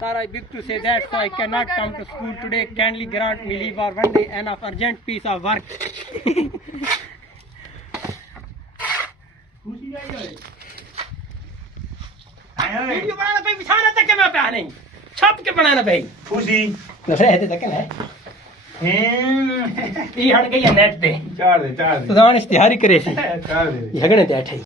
Sir, I beg to say that so I cannot come to school today. Kindly grant me leave for one day and of urgent piece of work. Video बनाना भाई बिछाना तक मैं पे नहीं छप के बनाना भाई खुशी रहते तक ना ये हट गई है नेट पे चार दे तो दान इश्तिहारी करे सी चार दे झगड़े ते अठे